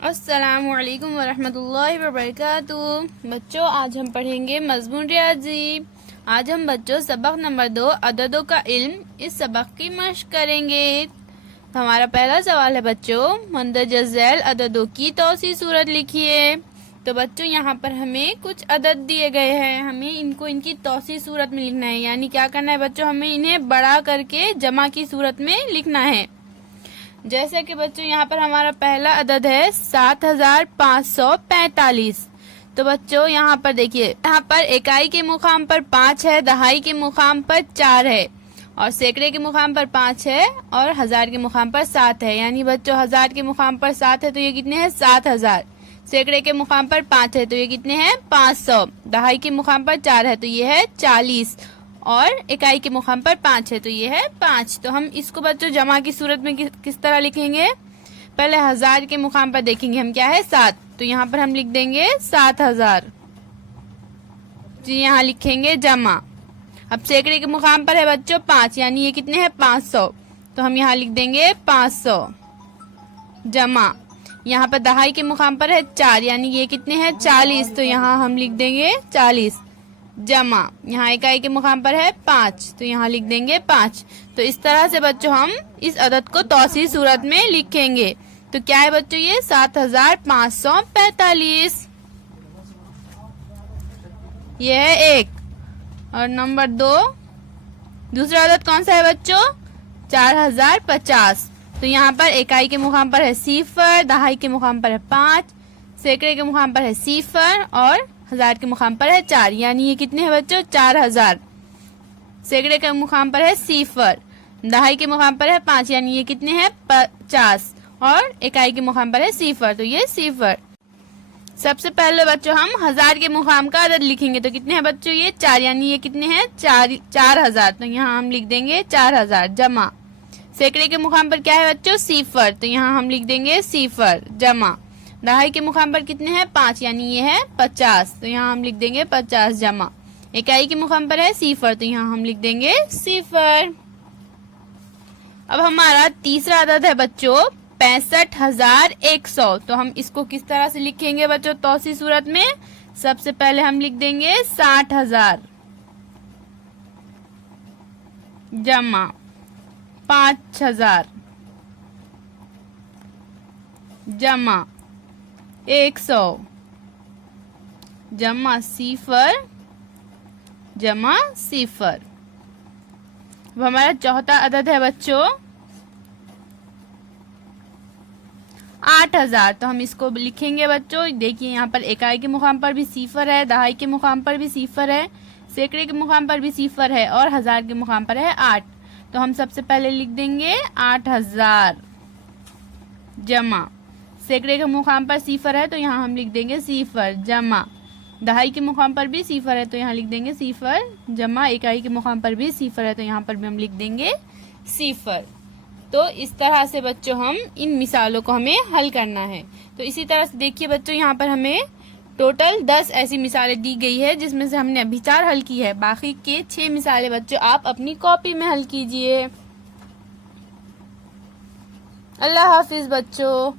अस्सलामुअलैकुम वरहमतुल्लाहि वबरकातुहू। बच्चों, आज हम पढ़ेंगे मज़मून रियाजी। आज हम बच्चों सबक नंबर 2 अददों का इल्म इस सबक की मश्क करेंगे। तो हमारा पहला सवाल है बच्चों, मंदरज झैल अददों की तौसी सूरत लिखिए। तो बच्चों यहाँ पर हमें कुछ अदद दिए गए हैं, हमें इनकी तौसी सूरत में लिखना है। यानी क्या करना है बच्चों, हमें इन्हें बड़ा करके जमा की सूरत में लिखना है। जैसे कि बच्चों यहाँ पर हमारा पहला अदद है 7545। तो बच्चों यहाँ पर देखिए, यहाँ पर इकाई के मुकाम पर 5 है, दहाई के मुकाम पर 4 है, और सैकड़े के मुकाम पर 5 है, और हजार के मुकाम पर 7 है। यानी बच्चों हजार के मुकाम पर 7 है तो ये कितने हैं 7000। सैकड़े के मुकाम पर 5 है तो ये कितने हैं 500। दहाई के मुकाम पर 4 है तो ये है 40, और इकाई के मुकाम पर 5 है तो ये है 5। तो हम इसको बच्चों जमा की सूरत में किस तरह लिखेंगे, पहले हजार के मुकाम पर देखेंगे हम क्या है 7, तो यहाँ पर हम लिख देंगे 7000 जी, यहाँ लिखेंगे जमा। अब सैकड़े के मुकाम पर है बच्चों 5, यानी ये कितने हैं 500, तो हम यहाँ लिख देंगे 500 जमा। यहाँ पर दहाई के मुकाम पर है 4, यानी ये कितने हैं 40, तो यहाँ हम लिख देंगे 40 जमा। यहाँ इकाई के मुकाम पर है 5, तो यहाँ लिख देंगे 5। तो इस तरह से बच्चों हम इस अदद को तौसी सूरत में लिखेंगे। तो क्या है बच्चों ये 7545। ये है एक। और नंबर 2, दूसरा अदद कौन सा है बच्चों 4050। तो यहाँ पर इकाई के मुकाम पर है 0, दहाई के मुकाम पर है 5, सैकड़े के मुकाम पर है 0, और हजार के मुकाम पर है 4, यानी ये कितने हैं बच्चों 4000। सैकड़े के मुकाम पर है 0, दहाई के मुकाम पर है 5, यानी ये कितने हैं 50, और इकाई के मुकाम पर है 0, तो ये 0। सबसे पहले बच्चों हम हजार के मुकाम का अदद लिखेंगे, तो कितने हैं बच्चों ये 4, यानी ये कितने हैं 4000, तो यहाँ हम लिख देंगे 4000 जमा। सैकड़े के मुकाम पर क्या है बच्चों 0, तो यहाँ हम लिख देंगे 0 जमा। दहाई के मुकाम पर कितने हैं 5, यानी ये है 50, तो यहाँ हम लिख देंगे 50 जमा। इकाई के मुकाम पर है 0, तो यहाँ हम लिख देंगे 0। अब हमारा तीसरा अदद है बच्चों 65100। तो हम इसको किस तरह से लिखेंगे बच्चों तौसी सूरत में, सबसे पहले हम लिख देंगे 60000 जमा 5000 जमा 100 जमा 0 जमा 0। अब हमारा चौथा अदद है बच्चों 8000। तो हम इसको लिखेंगे बच्चों, देखिए यहाँ पर इकाई के मुकाम पर भी 0 है, दहाई के मुकाम पर भी 0 है, सैकड़े के मुकाम पर भी 0 है, और हजार के मुकाम पर है 8। तो हम सबसे पहले लिख देंगे 8000 जमा। सैकड़े के मुकाम पर 0 है तो यहाँ हम लिख देंगे 0 जमा। दहाई के मुकाम पर भी 0 है तो यहाँ लिख देंगे 0 जमा। इकाई के मुकाम पर भी 0 है तो यहाँ पर भी हम लिख देंगे 0। तो इस तरह से बच्चों हम इन मिसालों को हमें हल करना है। तो इसी तरह से देखिए बच्चों, यहाँ पर हमें टोटल 10 ऐसी मिसालें दी गई है, जिसमें से हमने अभी 4 हल की है। बाकी के 6 मिसालें बच्चों आप अपनी कॉपी में हल कीजिए। अल्लाह हाफिज बच्चों।